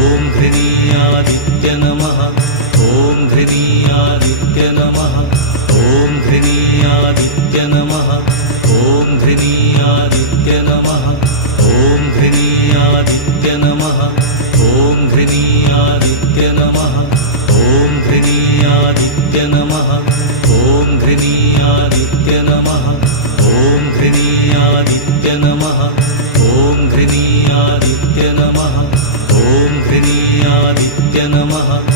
ॐ घृणीयादित्य नमः ॐ घृणीयादित्य नमः ॐ घृणीयादित्य नमः ॐ घृणीयादित्य नमः ॐ घृणीयादित्य नमः ॐ घृणीयादित्य नमः ॐ घृणीयादित्य नमः ॐ घृणीयादित्य नमः ॐ घृणीयादित्य नमः ॐ घृणीयादित्य नमः ॐ घृणीयादित्य नमः